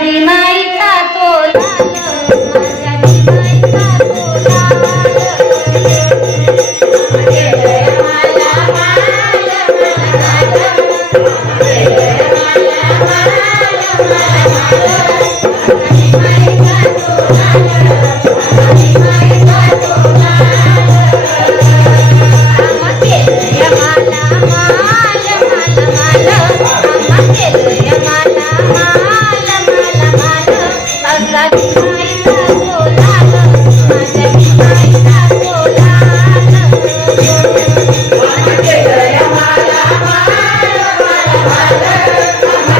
भीमाईचा तो लाल, माझ्या भीमाईचा तो लाल, केलंय मला माल, केलंय मला माल, भीमाईचा तो लाल, भीमाईचा तो लाल, केलंय मला माल, केलंय मला माल, असा भीमाईचा तो लाल, माझ्या भीमाईचा तो लाल, केलंय मला माल,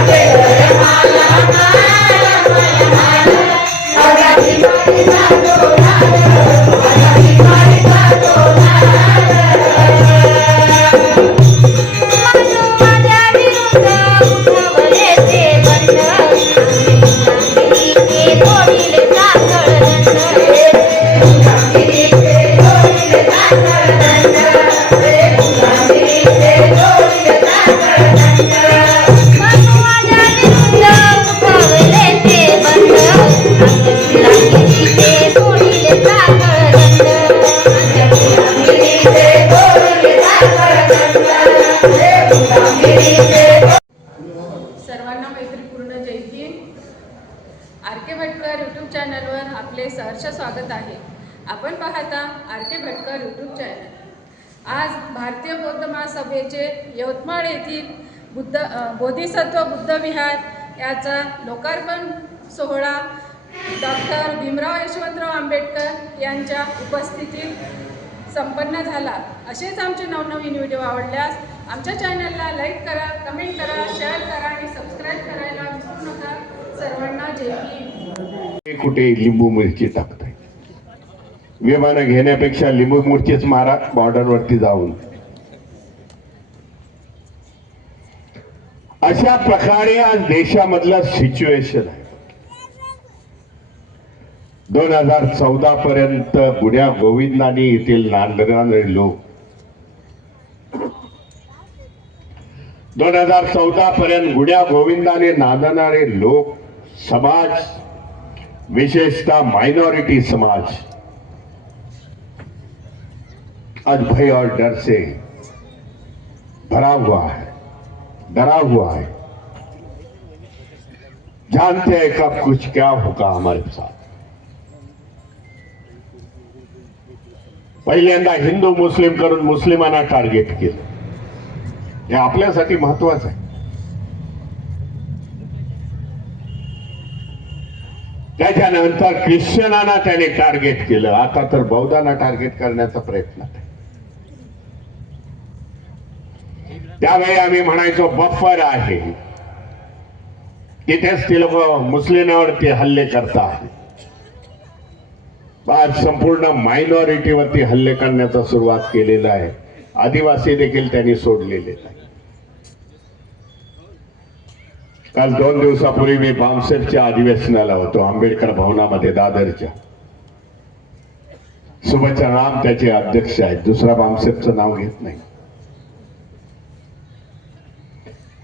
केलंय मला माल, माझ्या भीमाईचा तो लाल, माझ्या भीमाईचा तो लाल, माझ्या विरुद्ध उठवले ते बंड, गुलामगिरीचे तोडील साखळ दंड, गुलामगिरीचे तोडील साखळ दंड, गुलामगिरीचे तोडील साखळ दंड, माझ्या विरुद्ध उठवले ते बंड, गुलामगिरीचे तोडील साखळ दंड, गुलामगिरीचे तोडील साखळ दंड, गुलामगिरीचे. सर्वांना मैत्रीपूर्ण जय हिंद. आर के भटकर यूट्यूब चॅनलवर आपले सहर्ष स्वागत आहे. आपण पाहता आर के भटकर यूट्यूब चॅनल. आज भारतीय बौद्ध महासभेचे यवतमाळ येथील बोधिसत्व बुद्ध विहार याचा लोकार्पण सोहळा डॉक्टर भीमराव यशवंतराव आंबेडकर यांच्या उपस्थितीत संपन्न झाला. असेच आमचे नवनवीन व्हिडिओ आवडल्यास आमच्या चॅनलला लाईक करा, कमेंट करा, शेअर करा आणि सबस्क्राईब करायला विसरू नका. सर्वांना जय हिंद. कुठे लिंबू मिरची टाकताय, विमानं घेण्यापेक्षा लिंबू मिरचीच मारा बॉर्डरवरती जाऊन. अशा प्रकारे आज देशामधलं सिच्युएशन आहे. 2014 पर्यंत गुड्या गोविंदानी येथील नांदणारे लोक, 2014 पर्यंत गुड्या गोविंदाने नांदणारे लोक समाज, विशेषतः माइनॉरिटी समाज, आज भय और डर से भरा हुआ है, डरा हुआ है. जानते हैं कब कुछ क्या होगा हमारे साथ. पहिल्यांदा हिंदू मुस्लिम करून मुस्लिमांना टार्गेट केलं. हे आपल्यासाठी महत्वाचं आहे. त्याच्यानंतर ख्रिश्चनांना त्याने टार्गेट केलं. आता तर बौद्धांना टार्गेट करण्याचा प्रयत्न आहे. त्यावेळी आम्ही म्हणायचो बफर आहे, तिथेच ते लोक मुस्लिमांवरती हल्ले करतात. आज संपूर्ण मायनॉरिटीवरती हल्ले करण्याचा सुरुवात केलेला आहे. आदिवासी देखील त्यांनी सोडलेले नाही. काल 2 दिवसापूर्वी मी बामसेफच्या अधिवेशनाला होतो, आंबेडकर भवनामध्ये दादरच्या. सुबचन राम त्याचे अध्यक्ष आहेत, दुसरा बामसेफचं नाव घेत नाही.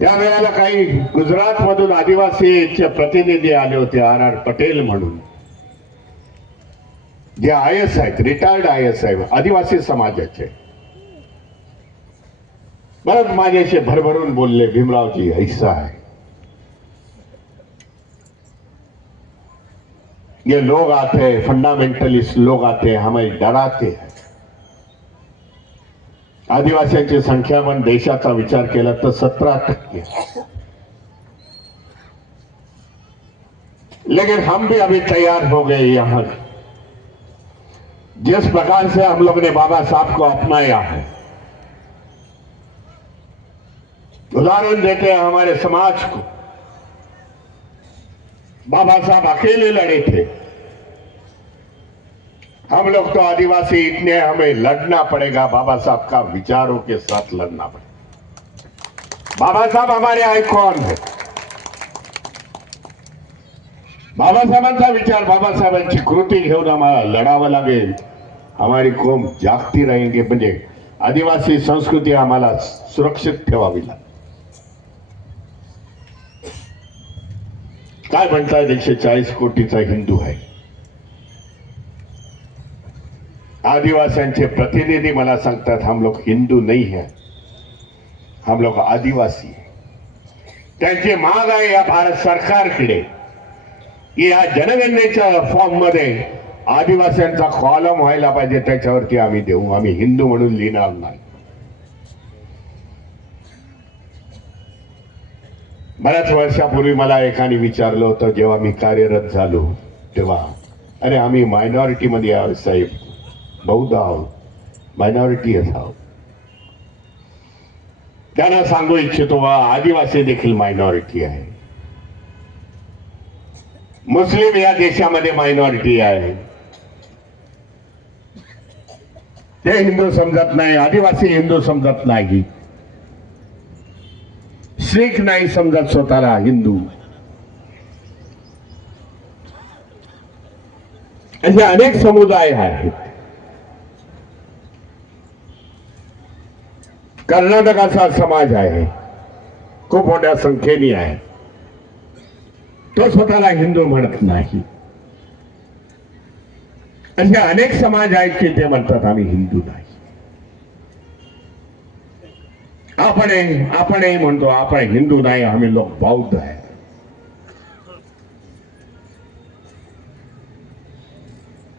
त्यावेळेला काही गुजरात मधून आदिवासीचे प्रतिनिधी आले होते, RR पटेल म्हणून, जे IS आहेत, रिटायर्ड IS आहेत, आदिवासी समाजाचे. बरं माझ्याशी भरभरून बोलले, भीमरावजी ऐसा है, ये लोग आते हैं, फंडामेंटलिस्ट लोग आते हैं, हमें डराते हैं. आदिवासींची संख्या पण देशाचा विचार केला तर 17%. लेकिन हम भी अभी तैयार हो गए. यहाँ जिस प्रकार से हम लोग ने बाबा साहब को अपनाया है, उदाहरण देते हैं हमारे समाज को. बाबा साहब अकेले लड़े थे, हम लोग तो आदिवासी इतने, हमें लड़ना पड़ेगा, बाबा साहब का विचारों के साथ लड़ना पड़ेगा. बाबा साहब हमारे आइकॉन है. बाबासाहेबांचा विचार, बाबासाहेबांची कृती घेऊन आम्हाला लढावं लागेल. हमारी कौम जागती रहेंगे, म्हणजे आदिवासी संस्कृती आम्हाला सुरक्षित ठेवावी लागेल. काय म्हणताय 140 कोटीचा हिंदू आहे. आदिवासींचे प्रतिनिधी मला सांगतात हम लोग हिंदू नहीं है, हम लोग आदिवासी है. त्यांची माग आहे या भारत सरकारकडे की या जनगणनेच्या फॉर्म मध्ये आदिवासींचा कॉलम व्हायला पाहिजे, त्याच्यावरती आम्ही देऊ, आम्ही हिंदू म्हणून लिहिणार नाही. बऱ्याच वर्षापूर्वी मला एकाने विचारलं होतं, जेव्हा मी कार्यरत झालो तेव्हा, अरे आम्ही मायनॉरिटी मध्ये आहोत साहेब, बौद्ध आहोत, मायनॉरिटी आहोत. त्यांना सांगू इच्छितो आदिवासी देखील मायनॉरिटी आहे, मुस्लिम या देशामध्ये मायनॉरिटी आहे. ते हिंदू समजत नाही, आदिवासी हिंदू समजत नाही, शीख नाही समजत स्वतःला हिंदू. असे अनेक समुदाय आहेत. कर्नाटकाचा समाज आहे, खूप मोठ्या संख्येने आहे, तो स्वतःला हिंदू म्हणत नाही. असे अनेक समाज आहेत की ते म्हणतात आम्ही हिंदू नाही. आपणही म्हणतो आपण हिंदू नाही, आम्ही लोक बौद्ध आहे.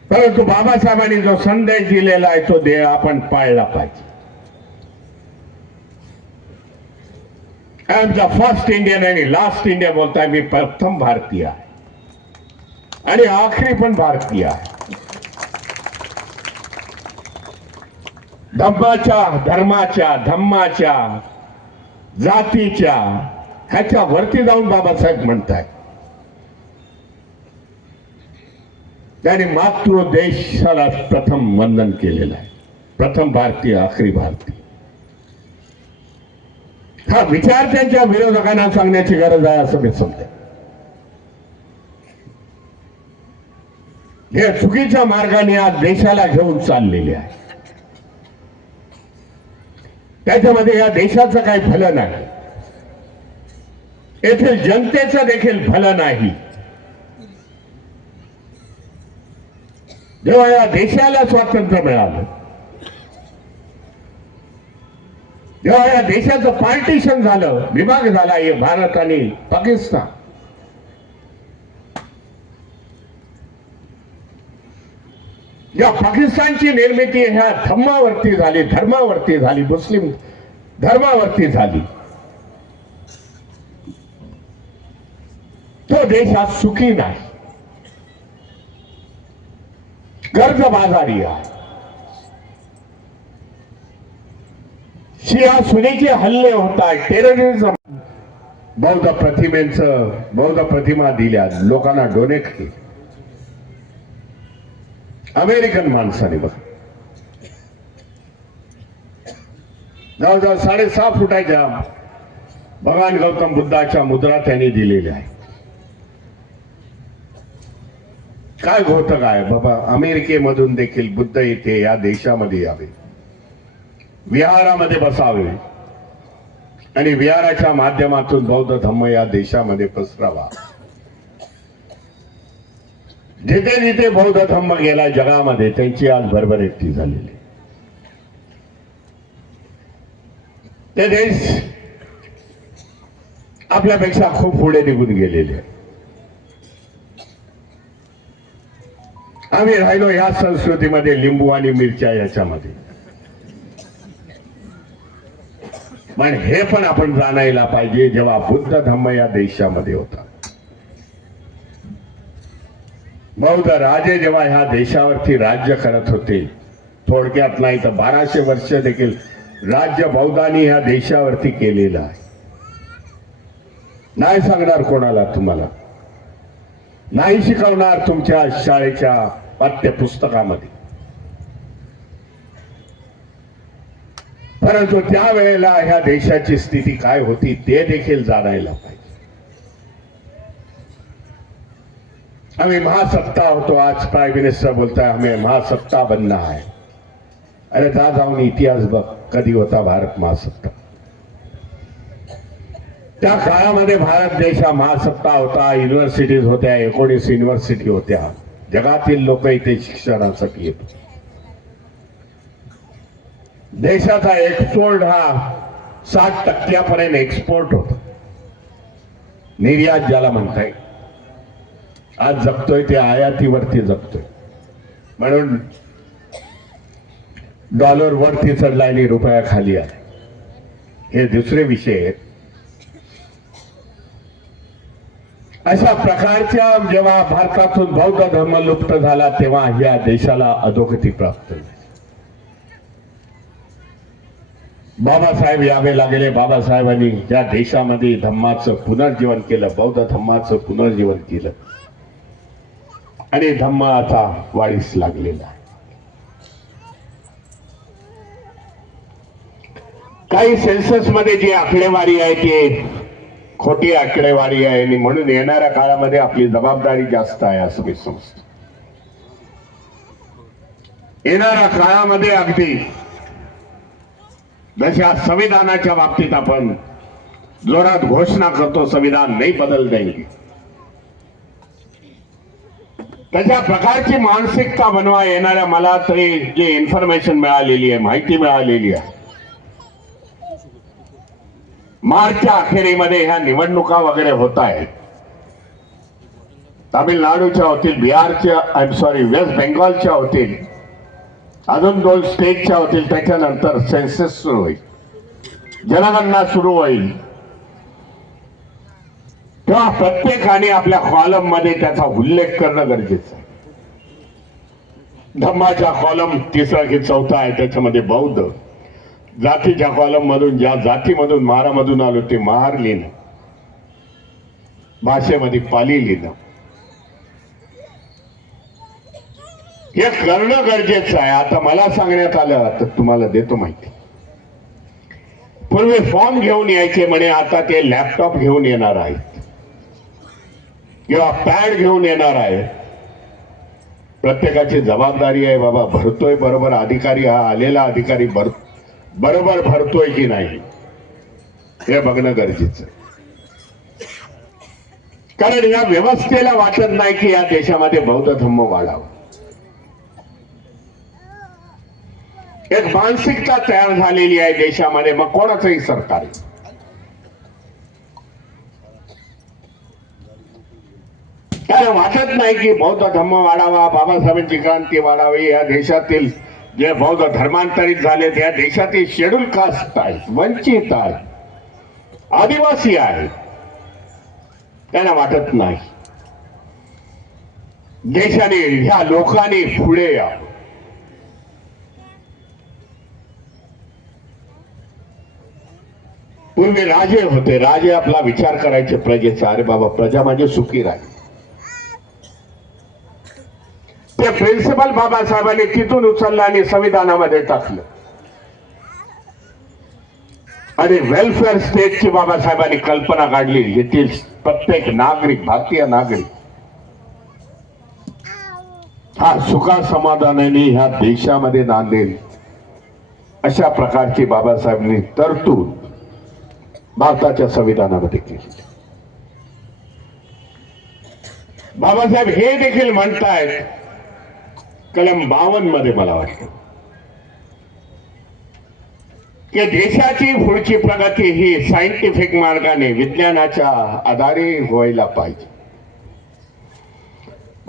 परंतु बाबासाहेबांनी जो संदेश दिलेला आहे तो आपण पाळला पाहिजे. I am the first Indian आणि लास्ट इंडिया बोलताय. मी प्रथम भारतीय आहे आणि आखरी पण भारतीय आहे. धर्माच्या जातीच्या ह्याच्या वरती जाऊन बाबासाहेब म्हणताय. त्यांनी मातृ देशाला प्रथम वंदन केलेलं आहे. प्रथम भारतीय, आखरी भारतीय. हा विचार त्यांच्या विरोधकांना सांगण्याची गरज आहे असं मी समजते. हे चुकीच्या मार्गाने आज देशाला घेऊन चाललेले आहे. त्याच्यामध्ये या देशाचं काही भलं नाही, येथील जनतेचं देखील भलं नाही. जेव्हा या देशाला स्वातंत्र्य मिळालं, जेव्हा या देशाचं पार्टिशन झालं, विभाग झाला हे भारत आणि पाकिस्तान, या पाकिस्तानची निर्मिती ह्या धर्मावरती झाली, मुस्लिम धर्मावरती झाली. तो देश आज सुखी नाही, कर्जबाजारी आहे. शिया सुनीचे हल्ले होत आहेत, टेररिझम. बौद्ध प्रतिमा दिल्या, लोकांना डोनेट केली अमेरिकन माणसाने. बघ, जवळजवळ 6.5 फुटाच्या भगवान गौतम बुद्धाच्या मुद्रा त्यांनी दिलेल्या आहे. काय घोटक आहे बाबा, अमेरिकेमधून देखील बुद्ध येथे या देशामध्ये यावे, विहारामध्ये बसावे आणि विहाराच्या माध्यमातून बौद्ध धम्म या देशामध्ये पसरावा. जिथे जिथे बौद्ध धम्म गेला जगामध्ये, त्यांची आज भरभराटी झालेली. ते देश आपल्यापेक्षा खूप पुढे निघून गेलेले. आम्ही राहिलो या संस्कृतीमध्ये, लिंबू आणि मिरच्या याच्यामध्ये. पण हे पण आपण जाणायला पाहिजे, जेव्हा बुद्ध धम्म या देशामध्ये होता, बौद्ध राजे जेव्हा ह्या देशावरती राज्य करत होते, थोडक्यात नाही तर 1200 वर्ष देखील राज्य बौद्धांनी ह्या देशावरती केलेलं आहे. नाही सांगणार कोणाला, तुम्हाला नाही शिकवणार तुमच्या शाळेच्या पाठ्यपुस्तकामध्ये. परंतु त्यावेळेला ह्या देशाची स्थिती काय होती ते देखील जाणायला पाहिजे. आम्ही महासत्ता होतो, आज प्राईम मिनिस्टर बोलताय हमें महासत्ता बनना है. अरे जा जाऊन इतिहास बघ, कधी होता भारत महासत्ता. त्या काळामध्ये भारत देश हा महासत्ता होता, युनिव्हर्सिटीज होत्या, 19 युनिव्हर्सिटी होत्या. जगातील लोक इथे शिक्षणासाठी येत. देशाचा एक्सपोर्ट हा 60% एक्सपोर्ट होता. निर्यात ज्याला म्हणताय, आज जगतोय ते आयातीवरती जगतोय. म्हणून डॉलर वरती चढला आणि रुपया खाली आला. हे दुसरे विषय आहेत. अशा प्रकारच्या जेव्हा भारतातून बौद्ध धर्म लुप्त झाला तेव्हा या देशाला अधोगती प्राप्त झाली. बाबासाहेब यावे लागले. बाबासाहेबांनी या देशामध्ये धम्माचं पुनर्जीवन केलं, बौद्ध धम्माचं पुनर्जीवन केलं आणि धम्म आता वाढीस लागलेला आहे. काही सेन्सस मध्ये जी आकडेवारी आहे ती खोटी आकडेवारी आहे आणि म्हणून येणाऱ्या काळामध्ये आपली जबाबदारी जास्त आहे असं मी समजतो. येणाऱ्या काळामध्ये अगदी जशा संविधानाच्या बाबतीत आपण जोरात घोषणा करतो संविधान नाही बदल देंगे, तशा प्रकारची मानसिकता बनवा. येणाऱ्या मला तरी जे इन्फॉर्मेशन मिळालेली आहे, माहिती मिळालेली आहे, मार्चच्या अखेरीमध्ये ह्या निवडणुका वगैरे होत आहेत. तामिळनाडूच्या होतील, बिहारच्या वेस्ट बेंगॉलच्या होतील, अजून 2 स्टेटच्या होतील. त्याच्यानंतर सेन्सस सुरू होईल, जनगणना सुरू होईल. तेव्हा प्रत्येकाने आपल्या कॉलम मध्ये त्याचा उल्लेख करणं गरजेचं आहे. धम्माच्या कॉलम 3 की 4 आहे, त्याच्यामध्ये बौद्ध. जातीच्या कॉलम मधून ज्या जातीमधून महारामधून आलो ते महार लिहिणं, भाषेमध्ये पाली लिहिणं, हे करणं गरजेचं आहे. आता मला सांगण्यात आलं तर तुम्हाला देतो माहिती. पूर्वी फॉर्म घेऊन यायचे म्हणे, आता ते लॅपटॉप घेऊन येणार आहेत किंवा पॅड घेऊन येणार आहे. प्रत्येकाची जबाबदारी आहे बाबा, भरतोय बरोबर अधिकारी, हा आलेला अधिकारी बरोबर भरतोय की नाही हे बघणं गरजेचं आहे. कारण या व्यवस्थेला वाटत नाही की या देशामध्ये बौद्ध धर्म वाढावा. एक मानसिकता तयार झालेली आहे देशामध्ये, मग कोणाचंही सरकार. त्याला वाटत नाही की बौद्ध धर्म वाढावा, बाबासाहेबांची क्रांती वाढावी. या देशातील जे बौद्ध धर्मांतरित झालेत, या देशातील शेड्यूल कास्ट आहेत, वंचित आहेत, आदिवासी आहेत, त्यांना वाटत नाही देशाने ह्या लोकांनी पुढे यावं. पूर्वी राजे होते, राजे आपला विचार करायचे प्रजेचा, अरे बाबा प्रजा माझी सुखी राहील. ते प्रिन्सिपल बाबासाहेबांनी तिथून उचललं आणि संविधानामध्ये टाकलं आणि वेलफेअर स्टेटची बाबासाहेबांनी कल्पना काढली. येथील प्रत्येक नागरिक, भारतीय नागरिक हा सुखा समाधानाने ह्या देशामध्ये नांदेल अशा प्रकारची बाबासाहेबांनी तरतूद भारताच्या संविधानामध्ये केली. बाबासाहेब हे देखील म्हणतायत कलम 52 मध्ये, मला वाटतं की देशाची पुढची प्रगती ही सायंटिफिक मार्गाने, विज्ञानाच्या आधारे व्हायला पाहिजे.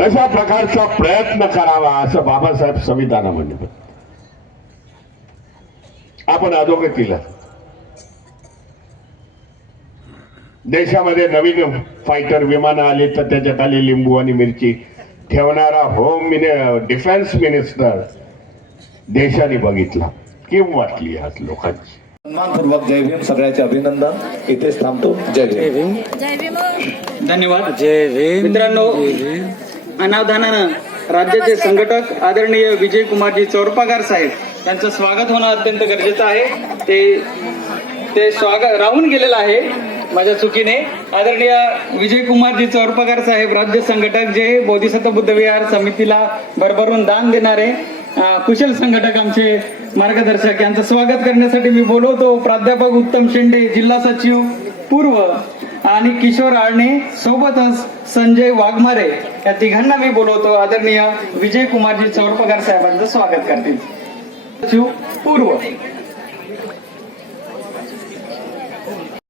तशा प्रकारचा प्रयत्न करावा असं बाबासाहेब संविधानामध्ये म्हणतात. आपण अधोगतीला देशामध्ये नवीन फायटर विमानं आली तर त्याच्या खाली लिंबू आणि मिरची ठेवणारा डिफेन्स मिनिस्टर देशाने बघितला. किंवा वाटली आज लोकांची. सन्मानपूर्वक जय भीम, सगळ्याचे अभिनंदन. इथेच थांबतो. जय भीम. धन्यवाद. जय भीम. मित्रांनो, अनावधानानं राज्याचे संघटक आदरणीय विजय कुमारजी चोरपगार साहेब यांचं स्वागत होणं अत्यंत गरजेचं आहे. ते स्वागत राहून गेलेलं आहे माझ्या चुकीने. आदरणीय विजय कुमारजी चोरपगार साहेब, राज्य संघटक, जे बोधिसत्व बुद्ध विहार समितीला भरभरून दान देणारे कुशल संघटक, आमचे मार्गदर्शक, यांचं स्वागत करण्यासाठी मी बोलवतो प्राध्यापक उत्तम शेंडे, जिल्हा सचिव पूर्व आणि किशोर आळणे सोबतच संजय वाघमारे या तिघांना मी बोलवतो. आदरणीय विजय कुमारजी चौरपगार साहेबांचं स्वागत करतील. सचिव पूर्व.